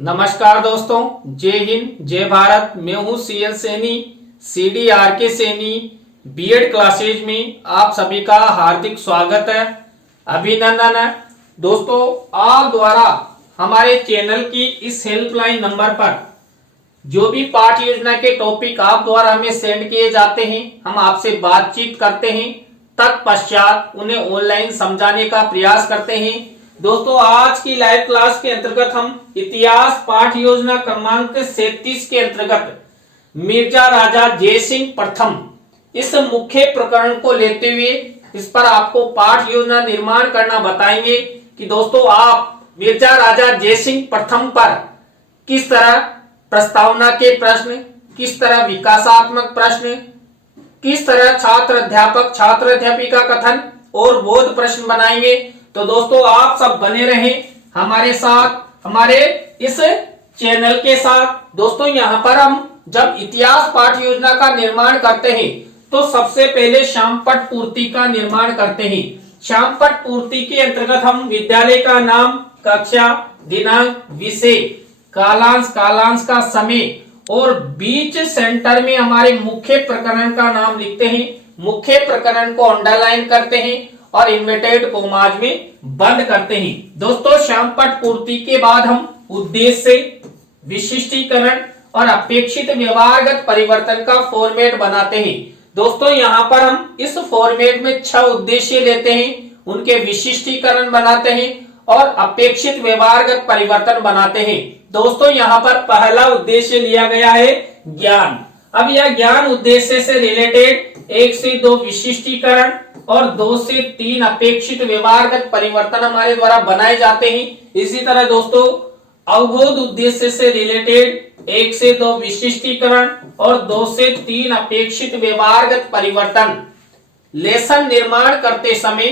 नमस्कार दोस्तों, जय हिंद जय भारत। मैं हूं C L Saini, CDRK Saini B Ed classes में आप सभी का हार्दिक स्वागत है, अभिनंदन है। दोस्तों, आप द्वारा हमारे चैनल की इस हेल्पलाइन नंबर पर जो भी पाठ योजना के टॉपिक आप द्वारा हमें सेंड किए जाते हैं, हम आपसे बातचीत करते हैं, तत्पश्चात उन्हें ऑनलाइन समझाने का प्रयास करते हैं। दोस्तों, आज की लाइव क्लास के अंतर्गत हम इतिहास पाठ योजना क्रमांक 37 के अंतर्गत मिर्जा राजा जयसिंह प्रथम इस मुख्य प्रकरण को लेते हुए इस पर आपको पाठ योजना निर्माण करना बताएंगे कि दोस्तों आप मिर्जा राजा जयसिंह प्रथम पर किस तरह प्रस्तावना के प्रश्न, किस तरह विकासात्मक प्रश्न, किस तरह छात्र अध्यापक छात्र अध्यापिका कथन और बोध प्रश्न बनाएंगे। तो दोस्तों, आप सब बने रहें हमारे साथ, हमारे इस चैनल के साथ। दोस्तों, यहाँ पर हम जब इतिहास पाठ योजना का निर्माण करते हैं तो सबसे पहले श्यामपट्ट पूर्ति का निर्माण करते हैं। श्यामपट्ट पूर्ति के अंतर्गत हम विद्यालय का नाम, कक्षा, दिनांक, विषय, कालांश, कालांश का समय और बीच सेंटर में हमारे मुख्य प्रकरण का नाम लिखते हैं। मुख्य प्रकरण को अंडरलाइन करते हैं और इन्वर्टेड कॉमास में बंद करते हैं। दोस्तों, श्यामपट्ट पूर्ति के बाद हम उद्देश्य, विशिष्टीकरण और अपेक्षित व्यवहारगत परिवर्तन का फॉर्मेट बनाते हैं। दोस्तों, यहाँ पर हम इस फॉर्मेट में 6 उद्देश्य लेते हैं, उनके विशिष्टीकरण बनाते हैं और अपेक्षित व्यवहारगत परिवर्तन बनाते हैं। दोस्तों, यहाँ पर पहला उद्देश्य लिया गया है ज्ञान। अब यह ज्ञान उद्देश्य से रिलेटेड 1 से 2 विशिष्टीकरण और 2 से 3 अपेक्षित व्यवहारगत परिवर्तन हमारे द्वारा बनाए जाते हैं। इसी तरह दोस्तों, अवबोध उद्देश्य से रिलेटेड 1 से 2 विशिष्टीकरण और 2 से 3 अपेक्षित व्यवहारगत परिवर्तन लेसन निर्माण करते समय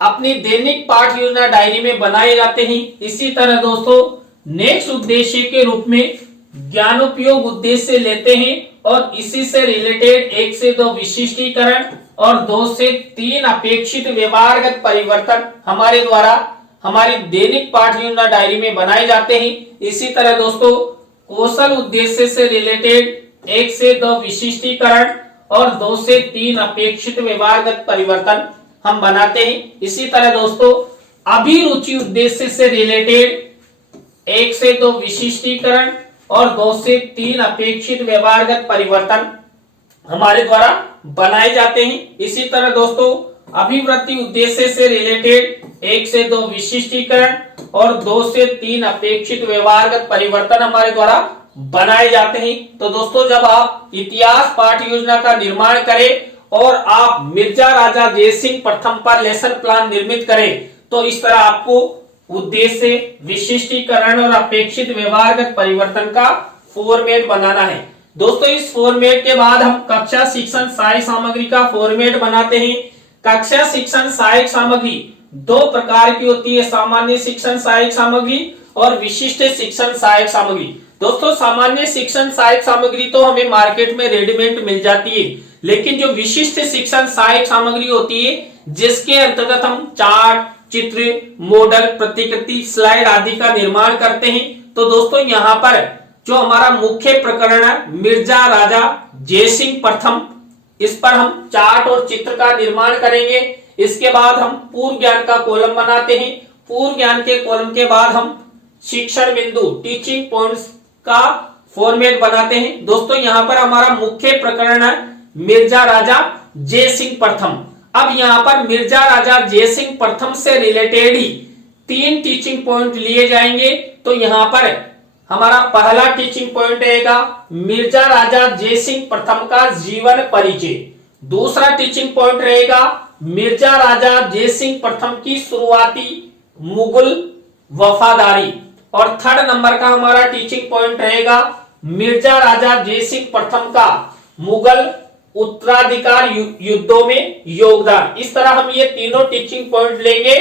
अपनी दैनिक पाठ योजना डायरी में बनाए जाते हैं। इसी तरह दोस्तों, नेक्स्ट उद्देश्य के रूप में ज्ञानोपयोग उद्देश्य लेते हैं और इसी से रिलेटेड 1 से 2 विशिष्टीकरण और 2 से 3 अपेक्षित व्यवहारगत परिवर्तन हमारे द्वारा हमारी दैनिक पाठ योजना डायरी में बनाए जाते हैं। इसी तरह दोस्तों, कौशल उद्देश्य से रिलेटेड 1 से 2 विशिष्टीकरण और 2 से 3 अपेक्षित व्यवहारगत परिवर्तन हम बनाते हैं। इसी तरह दोस्तों, अभिरुचि उद्देश्य से रिलेटेड 1 से 2 विशिष्टीकरण और 2 से 3 अपेक्षित व्यवहारगत परिवर्तन हमारे द्वारा बनाए जाते हैं। इसी तरह दोस्तों, अभिवृत्ति उद्देश्य से रिलेटेड 1 से 2 विशिष्टीकरण और 2 से 3 अपेक्षित व्यवहारगत परिवर्तन हमारे द्वारा बनाए जाते हैं। तो दोस्तों, जब आप इतिहास पाठ योजना का निर्माण करें और आप मिर्जा राजा जयसिंह प्रथम पर लेसन प्लान निर्मित करें तो इस तरह आपको उद्देश्य, विशिष्टीकरण और अपेक्षित व्यवहारगत परिवर्तन का फॉर्मेट बनाना है। दोस्तों, इस फॉर्मेट के बाद हम कक्षा शिक्षण सहायक सामग्री का फॉर्मेट बनाते हैं। कक्षा शिक्षण सहायक सामग्री 2 प्रकार की होती है, सामान्य शिक्षण सहायक सामग्री और विशिष्ट शिक्षण सहायक सामग्री। दोस्तों, सामान्य शिक्षण सहायक सामग्री तो हमें मार्केट में रेडीमेड मिल जाती है, लेकिन जो विशिष्ट शिक्षण सहायक सामग्री होती है जिसके अंतर्गत हम चार्ट, चित्र, मॉडल, प्रतिकृति, स्लाइड आदि का निर्माण करते हैं। तो दोस्तों, यहाँ पर जो हमारा मुख्य प्रकरण है मिर्जा राजा जयसिंह प्रथम, इस पर हम चार्ट और चित्र का निर्माण करेंगे। इसके बाद हम पूर्व ज्ञान का कॉलम बनाते हैं। पूर्व ज्ञान के कॉलम के बाद हम शिक्षण बिंदु, टीचिंग पॉइंट्स का फॉर्मेट बनाते हैं। दोस्तों, यहाँ पर हमारा मुख्य प्रकरण है मिर्जा राजा जयसिंह प्रथम। अब यहाँ पर मिर्जा राजा जयसिंह प्रथम से रिलेटेड ही 3 टीचिंग पॉइंट लिए जाएंगे। तो यहाँ पर हमारा पहला टीचिंग पॉइंट रहेगा मिर्जा राजा जयसिंह प्रथम का जीवन परिचय। दूसरा टीचिंग पॉइंट रहेगा मिर्जा राजा जयसिंह प्रथम की शुरुआती मुगल वफादारी। और थर्ड नंबर का हमारा टीचिंग पॉइंट रहेगा मिर्जा राजा जयसिंह प्रथम का मुगल उत्तराधिकार युद्धों में योगदान। इस तरह हम ये तीनों टीचिंग पॉइंट लेंगे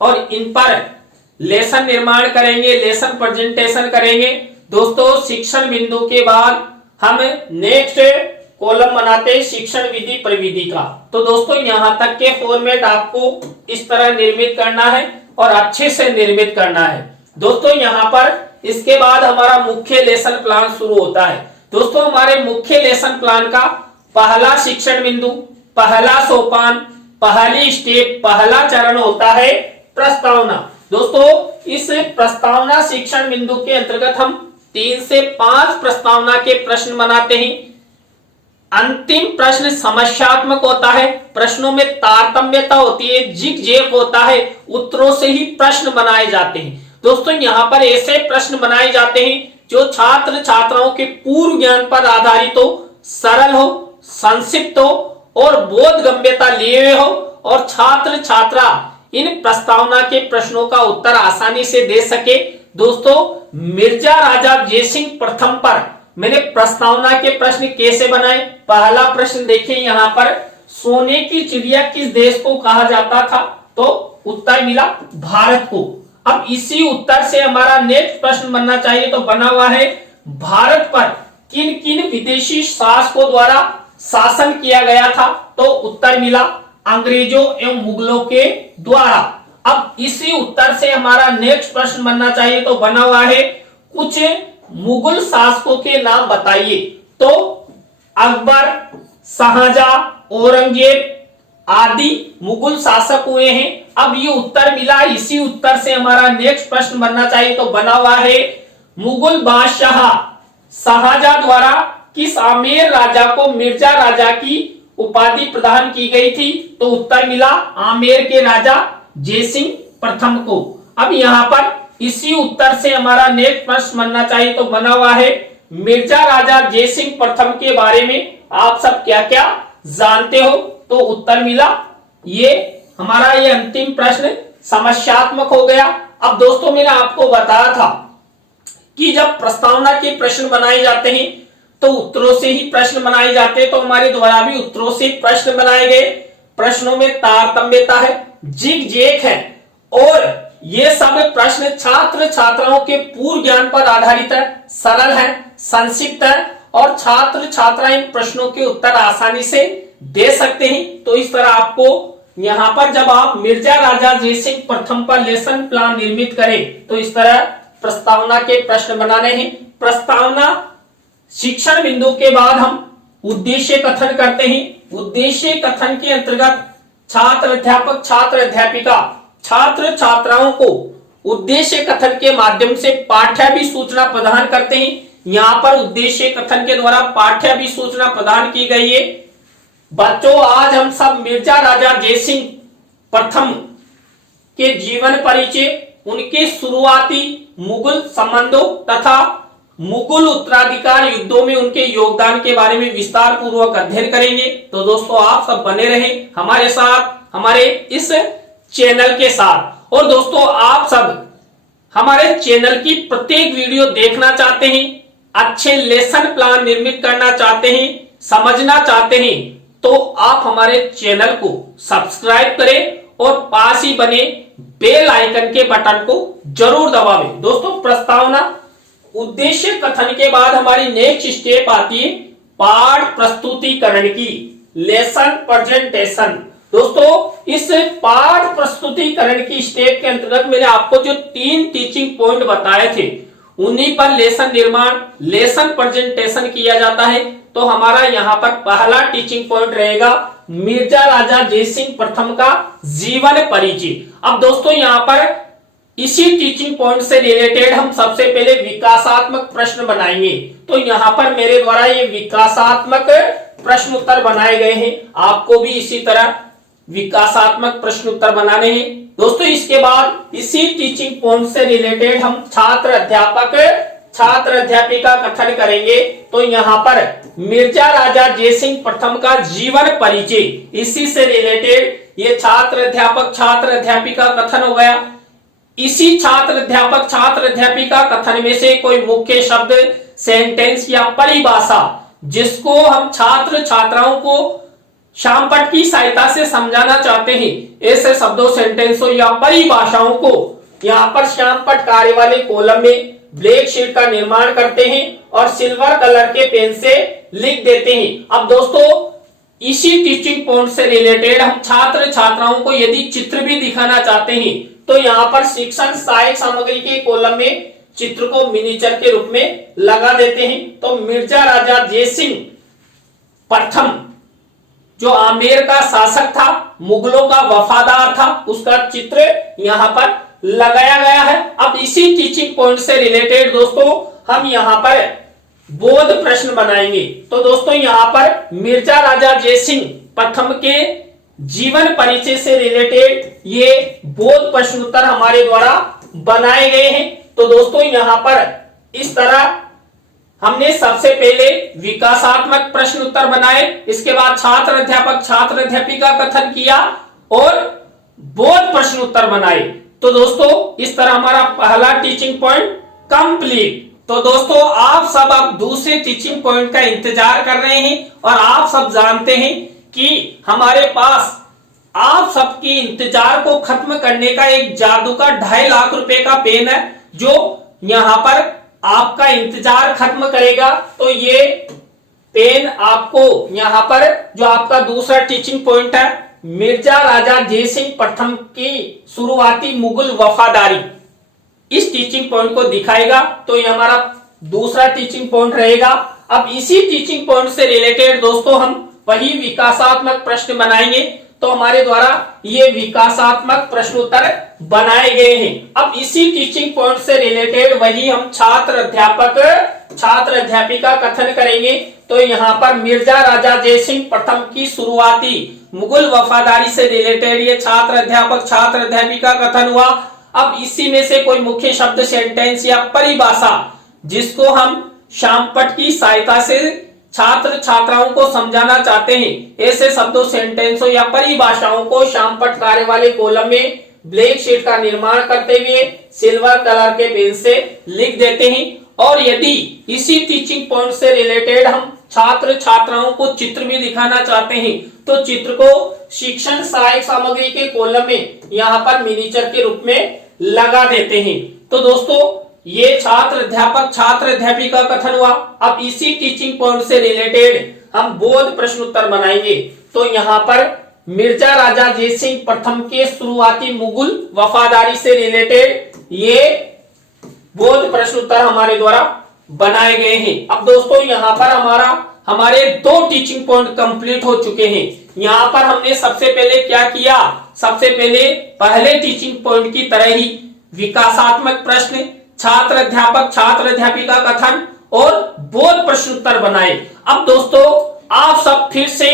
और इन पर लेसन निर्माण करेंगे, लेसन प्रेजेंटेशन करेंगे। दोस्तों, शिक्षण बिंदु के बाद हम नेक्स्ट कॉलम बनाते हैं शिक्षण विधि प्रविधि का। तो दोस्तों, यहाँ तक के फॉर्मेट आपको इस तरह निर्मित करना है और अच्छे से निर्मित करना है। दोस्तों, यहाँ पर इसके बाद हमारा मुख्य लेसन प्लान शुरू होता है। दोस्तों हमारे मुख्य लेसन प्लान का पहला शिक्षण बिंदु, पहला सोपान, पहली स्टेप, पहला चरण होता है प्रस्तावना। दोस्तों इस प्रस्तावना शिक्षण बिंदु के अंतर्गत हम 3 से 5 प्रस्तावना के प्रश्न बनाते हैं। अंतिम प्रश्न समस्यात्मक होता है, प्रश्नों में तारतम्यता होती है, जिग जैग होता है, उत्तरों से ही प्रश्न बनाए जाते हैं। दोस्तों यहाँ पर ऐसे प्रश्न बनाए जाते हैं जो छात्र छात्राओं के पूर्व ज्ञान पर आधारित हो, सरल हो, संक्षिप्त हो और बोधगम्यता लिए हुए हो और छात्र छात्रा इन प्रस्तावना के प्रश्नों का उत्तर आसानी से दे सके। दोस्तों मिर्जा राजा जयसिंह प्रथम पर मैंने प्रस्तावना के प्रश्न कैसे बनाए। पहला प्रश्न देखिए यहाँ पर, सोने की चिड़िया किस देश को कहा जाता था, तो उत्तर मिला भारत को। अब इसी उत्तर से हमारा नेक्स्ट प्रश्न बनना चाहिए, तो बना हुआ है भारत पर किन किन विदेशी शासकों द्वारा शासन किया गया था, तो उत्तर मिला अंग्रेजों एवं मुगलों के द्वारा। अब इसी उत्तर से हमारा नेक्स्ट प्रश्न बनना चाहिए, तो बना हुआ है कुछ मुगल शासकों के नाम बताइए, तो अकबर, शाहजहां, औरंगजेब आदि मुगल शासक हुए हैं। अब ये उत्तर मिला, इसी उत्तर से हमारा नेक्स्ट प्रश्न बनना चाहिए, तो बना हुआ है मुगल बादशाह शाहजहां द्वारा किस आमेर राजा को मिर्जा राजा की उपाधि प्रदान की गई थी, तो उत्तर मिला आमेर के राजा जयसिंह प्रथम को। अब यहाँ पर इसी उत्तर से हमारा नेक्स्ट प्रश्न बनना चाहिए, तो बना हुआ है मिर्जा राजा जयसिंह प्रथम के बारे में आप सब क्या क्या जानते हो, तो उत्तर मिला ये हमारा ये अंतिम प्रश्न समस्यात्मक हो गया। अब दोस्तों मैंने आपको बताया था कि जब प्रस्तावना के प्रश्न बनाए जाते हैं तो उत्तरों से ही प्रश्न बनाए जाते हैं, तो हमारे द्वारा भी उत्तरों से प्रश्न बनाए गए। प्रश्नों में तारतम्यता है, जिग जैग है और ये सब प्रश्न छात्र छात्राओं के पूर्व ज्ञान पर आधारित है, सरल है, संक्षिप्त है और छात्र छात्रा इन प्रश्नों के उत्तर आसानी से दे सकते हैं। तो इस तरह आपको यहाँ पर जब आप मिर्जा राजा जयसिंह प्रथम पर लेसन प्लान निर्मित करें तो इस तरह प्रस्तावना के प्रश्न बनाने हैं। प्रस्तावना शिक्षण बिंदु के बाद हम उद्देश्य कथन करते हैं। उद्देश्य कथन के अंतर्गत छात्र अध्यापक छात्र अध्यापिका छात्र छात्राओं को उद्देश्य कथन के माध्यम से पाठ्याभिसूचना प्रदान करते हैं। यहाँ पर उद्देश्य कथन के द्वारा पाठ्याभिसूचना प्रदान की गई है। बच्चों आज हम सब मिर्जा राजा जयसिंह प्रथम के जीवन परिचय, उनके शुरुआती मुगल संबंधों तथा मुगल उत्तराधिकार युद्धों में उनके योगदान के बारे में विस्तार पूर्वक अध्ययन करेंगे। तो दोस्तों आप सब बने रहें हमारे साथ, हमारे इस चैनल के साथ। और दोस्तों आप सब हमारे चैनल की प्रत्येक वीडियो देखना चाहते हैं, अच्छे लेसन प्लान निर्मित करना चाहते हैं, समझना चाहते हैं, तो आप हमारे चैनल को सब्सक्राइब करें और पास ही बने बेल आइकन के बटन को जरूर दबावें। दोस्तों प्रस्तावना उद्देश्य कथन के बाद हमारी नेक्स्ट स्टेप आती है पाठ प्रस्तुतिकरण की, लेसन प्रेजेंटेशन। दोस्तों इस पाठ प्रस्तुतिकरण की स्टेप के अंतर्गत मैंने आपको जो 3 टीचिंग पॉइंट बताए थे उन्हीं पर लेसन निर्माण, लेसन प्रेजेंटेशन किया जाता है। तो हमारा यहाँ पर पहला टीचिंग पॉइंट रहेगा मिर्जा राजा जयसिंह प्रथम का जीवन परिचय। अब दोस्तों यहाँ पर इसी टीचिंग पॉइंट से रिलेटेड हम सबसे पहले विकासात्मक प्रश्न बनाएंगे। तो यहाँ पर मेरे द्वारा ये विकासात्मक प्रश्न उत्तर बनाए गए हैं, आपको भी इसी तरह विकासात्मक प्रश्न उत्तर बनाने हैं। दोस्तों इसके बाद इसी टीचिंग पॉइंट से रिलेटेड हम छात्र अध्यापक छात्र अध्यापिका कथन करेंगे। तो यहाँ पर मिर्जा राजा जयसिंह प्रथम का जीवन परिचय, इसी से रिलेटेड ये छात्र अध्यापक छात्र अध्यापिका कथन हो गया। इसी छात्र अध्यापक छात्र अध्यापिका कथन में से कोई मुख्य शब्द, सेंटेंस या परिभाषा जिसको हम छात्र छात्राओं को शामपट की सहायता से समझाना चाहते हैं, ऐसे शब्दों, सेंटेंसों या परिभाषाओं को यहाँ पर श्यामपट कार्य वाले कॉलम में ब्लैक शीट का निर्माण करते हैं और सिल्वर कलर के पेन से लिख देते हैं। अब दोस्तों इसी टीचिंग पॉइंट से रिलेटेड हम छात्र छात्राओं को यदि चित्र भी दिखाना चाहते हैं तो यहाँ पर शिक्षण सहायक सामग्री के कॉलम में चित्र को मिनीचर के रूप में लगा देते हैं। तो मिर्जा राजा जयसिंह प्रथम जो आमेर का शासक था, मुगलों का वफादार था, उसका चित्र यहां पर लगाया गया है। अब इसी टीचिंग पॉइंट से रिलेटेड दोस्तों हम यहां पर बोध प्रश्न बनाएंगे। तो दोस्तों यहां पर मिर्जा राजा जयसिंह प्रथम के जीवन परिचय से रिलेटेड ये बोध प्रश्न उत्तर हमारे द्वारा बनाए गए हैं। तो दोस्तों यहां पर इस तरह हमने सबसे पहले विकासात्मक प्रश्न उत्तर बनाए, इसके बाद छात्र अध्यापक छात्र अध्यापिका कथन किया और बोध प्रश्न उत्तर बनाए। तो दोस्तों इस तरह हमारा पहला टीचिंग पॉइंट कंप्लीट। तो दोस्तों आप सब अब दूसरे टीचिंग पॉइंट का इंतजार कर रहे हैं और आप सब जानते हैं कि हमारे पास आप सबके इंतजार को खत्म करने का एक जादू का 2.5 लाख रुपए का पेन है जो यहां पर आपका इंतजार खत्म करेगा। तो ये पेन आपको यहां पर जो आपका दूसरा टीचिंग पॉइंट है मिर्जा राजा जयसिंह प्रथम की शुरुआती मुगल वफादारी, इस टीचिंग पॉइंट को दिखाएगा। तो ये हमारा दूसरा टीचिंग पॉइंट रहेगा। अब इसी टीचिंग पॉइंट से रिलेटेड दोस्तों हम वही विकासात्मक प्रश्न बनाएंगे। तो हमारे द्वारा ये विकासात्मक प्रश्नोत्तर बनाए गए हैं। अब इसी टीचिंग पॉइंट से रिलेटेड वही हम छात्र अध्यापक छात्र अध्यापिका कथन करेंगे। तो यहाँ पर मिर्जा राजा जयसिंह प्रथम की शुरुआती मुगल वफादारी से रिलेटेड ये छात्र अध्यापक छात्र अध्यापिका कथन हुआ। अब इसी में से कोई मुख्य शब्द सेंटेंस या परिभाषा जिसको हम शामपट की सहायता से छात्र छात्राओं को समझाना चाहते हैं, ऐसे शब्दों सेंटेंसों या परिभाषाओं को शामपट कार्य वाले कॉलम में ब्लैक शीट का निर्माण करते हुए सिल्वर कलर के पेन से लिख देते हैं। और यदि इसी टीचिंग पॉइंट से रिलेटेड हम छात्र छात्राओं को चित्र भी दिखाना चाहते हैं तो चित्र को शिक्षण सहायक सामग्री के कॉलम में यहाँ पर मिनीचर के रूप में लगा देते हैं। तो दोस्तों ये छात्र अध्यापक छात्र अध्यापिका कथन हुआ। अब इसी टीचिंग पॉइंट से रिलेटेड हम बोध प्रश्न उत्तर बनाएंगे। तो यहाँ पर मिर्जा राजा जयसिंह प्रथम के शुरुआती मुगल वफादारी से रिलेटेड ये बोध प्रश्न उत्तर हमारे द्वारा बनाए गए हैं। अब दोस्तों यहाँ पर हमारे 2 टीचिंग पॉइंट कंप्लीट हो चुके हैं। यहाँ पर हमने सबसे पहले क्या किया, सबसे पहले टीचिंग पॉइंट की तरह ही विकासात्मक प्रश्न छात्र अध्यापक छात्र अध्यापिका कथन और बोध प्रश्न उत्तर बनाए। अब दोस्तों आप सब फिर से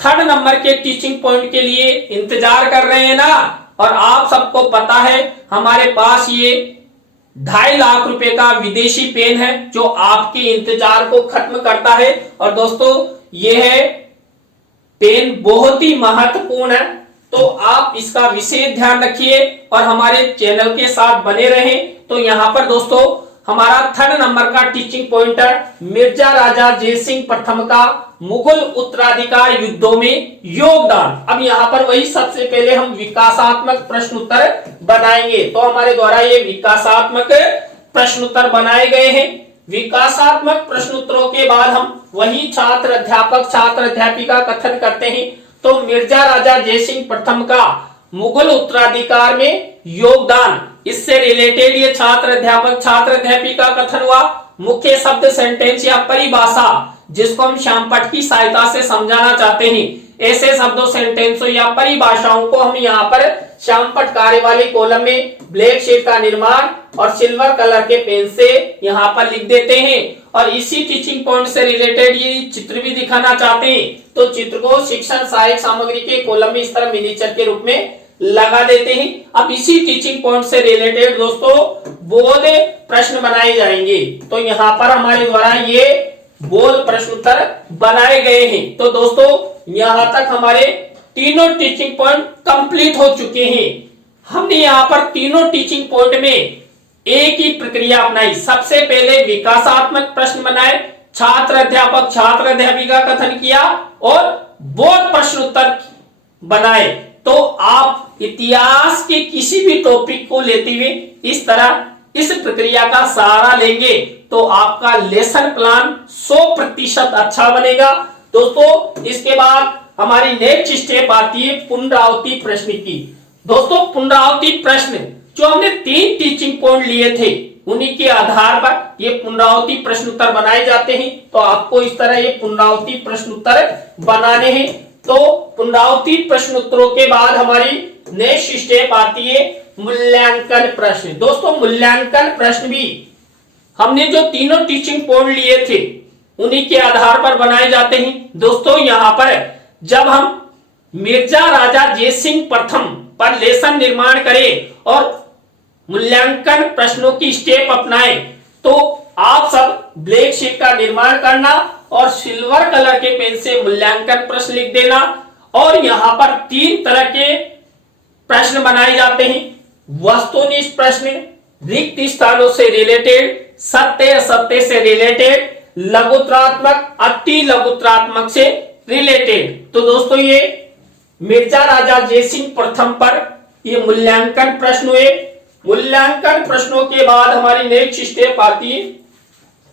3rd नंबर के टीचिंग पॉइंट के लिए इंतजार कर रहे हैं ना। और आप सबको पता है हमारे पास ये 2.5 लाख रुपए का विदेशी पेन है जो आपके इंतजार को खत्म करता है। और दोस्तों यह पेन बहुत ही महत्वपूर्ण है, तो आप इसका विशेष ध्यान रखिए और हमारे चैनल के साथ बने रहें। तो यहाँ पर दोस्तों हमारा 3rd नंबर का टीचिंग पॉइंट है मिर्जा राजा जयसिंह प्रथम का मुगल उत्तराधिकार युद्धों में योगदान। अब यहाँ पर वही सबसे पहले हम विकासात्मक प्रश्न उत्तर बनाएंगे। तो हमारे द्वारा ये विकासात्मक प्रश्न उत्तर बनाए गए हैं। विकासात्मक प्रश्न उत्तरों के बाद हम वही छात्र अध्यापक छात्र अध्यापिका कथन करते हैं। तो मिर्जा राजा जयसिंह प्रथम का मुगल उत्तराधिकार में योगदान, इससे रिलेटेड ये छात्र अध्यापिका कथन हुआ। मुख्य शब्द सेंटेंस या परिभाषा जिसको हम शामपट की सहायता से समझाना चाहते हैं, ऐसे शब्दों सेंटेंसों या परिभाषाओं को हम यहाँ पर शामपट कार्य वाले कॉलम में ब्लैक शीट का निर्माण और सिल्वर कलर के पेन से यहाँ पर लिख देते हैं। और इसी टीचिंग पॉइंट से रिलेटेड ये चित्र भी दिखाना चाहते हैं तो चित्र को शिक्षण सहायक सामग्री के कॉलम में इस तरह मिनीचर के रूप में लगा देते हैं। अब इसी टीचिंग पॉइंट से रिलेटेड दोस्तों बोध प्रश्न बनाए जाएंगे। तो यहाँ पर हमारे द्वारा ये बोध प्रश्न उत्तर बनाए गए हैं। तो दोस्तों यहाँ तक हमारे तीनों टीचिंग पॉइंट कंप्लीट हो चुके हैं। हमने यहाँ पर तीनों टीचिंग पॉइंट में एक ही प्रक्रिया अपनाई। सबसे पहले विकासात्मक प्रश्न बनाए, छात्र अध्यापक छात्र अध्यापिका कथन किया और बोध प्रश्न उत्तर बनाए। तो आप इतिहास के किसी भी टॉपिक को लेते हुए इस तरह इस प्रक्रिया का सहारा लेंगे तो आपका लेसन प्लान 100% अच्छा बनेगा। दोस्तों इसके बाद हमारी नेक्स्ट स्टेप आती है पुनरावृत्ति प्रश्न की। दोस्तों पुनरावृत्ति प्रश्न जो हमने 3 टीचिंग पॉइंट लिए थे उन्हीं के आधार पर ये पुनरावृत्ति प्रश्न उत्तर बनाए जाते हैं। तो आपको इस तरह ये पुनरावृत्ति प्रश्न उत्तर बनाने हैं। तो पुनरावृत्ति प्रश्न उत्तरों के बाद हमारी नेक्स्ट स्टेप आती है मूल्यांकन प्रश्न। दोस्तों मूल्यांकन प्रश्न भी हमने जो तीनों टीचिंग पॉइंट लिए थे उन्हीं के आधार पर बनाए जाते हैं। दोस्तों यहां पर जब हम मिर्जा राजा जयसिंह प्रथम पर लेसन निर्माण करें और मूल्यांकन प्रश्नों की स्टेप अपनाएं तो आप सब ब्लैक शीट का निर्माण करना और सिल्वर कलर के पेन से मूल्यांकन प्रश्न लिख देना। और यहां पर 3 तरह के प्रश्न बनाए जाते हैं। वस्तुनिष्ठ प्रश्न, रिक्त स्थानों से रिलेटेड, सत्य असत्य से रिलेटेड, लघुत्रात्मक, अति लघुत्रात्मक से रिलेटेड। तो दोस्तों ये मिर्जा राजा जयसिंह प्रथम पर ये मूल्यांकन प्रश्न हुए। मूल्यांकन प्रश्नों के बाद हमारी नेक्स्ट स्टेप आती है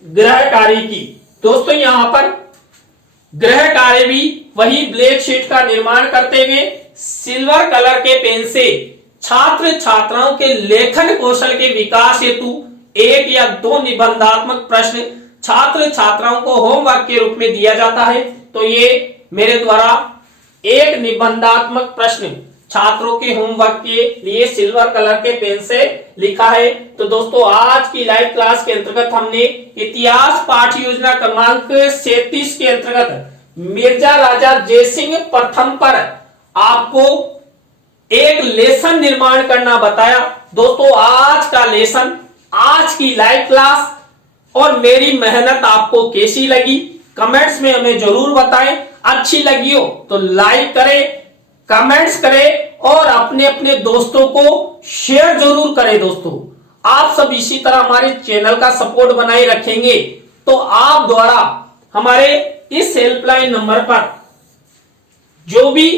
गृह कार्य की। दोस्तों यहां पर गृह कार्य भी वही ब्लैक शीट का निर्माण करते हुए सिल्वर कलर के पेन से छात्र छात्राओं के लेखन कौशल के विकास हेतु 1 या 2 निबंधात्मक प्रश्न छात्र छात्राओं को होमवर्क के रूप में दिया जाता है। तो ये मेरे द्वारा 1 निबंधात्मक प्रश्न छात्रों के होमवर्क के लिए सिल्वर कलर के पेन से लिखा है। तो दोस्तों आज की लाइव क्लास के अंतर्गत हमने इतिहास पाठ योजना क्रमांक 37 के अंतर्गत मिर्जा राजा जयसिंह प्रथम पर आपको एक लेसन निर्माण करना बताया। दोस्तों आज का लेसन, आज की लाइव क्लास और मेरी मेहनत आपको कैसी लगी कमेंट्स में हमें जरूर बताएं। अच्छी लगी हो तो लाइक करें, कमेंट्स करें और अपने अपने दोस्तों को शेयर जरूर करें। दोस्तों आप सब इसी तरह हमारे चैनल का सपोर्ट बनाए रखेंगे तो आप द्वारा हमारे इस हेल्पलाइन नंबर पर जो भी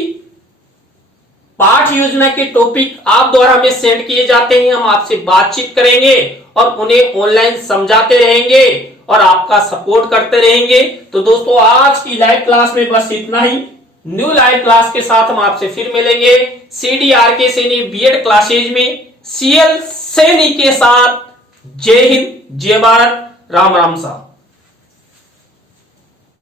पाठ योजना के टॉपिक आप द्वारा हमें सेंड किए जाते हैं हम आपसे बातचीत करेंगे और उन्हें ऑनलाइन समझाते रहेंगे और आपका सपोर्ट करते रहेंगे। तो दोस्तों आज की लाइव क्लास में बस इतना ही। न्यू लाइव क्लास के साथ हम आपसे फिर मिलेंगे CDRK सैनी बीएड क्लासेज में CL सैनी के साथ। जय हिंद, जय भारत, राम राम साहब।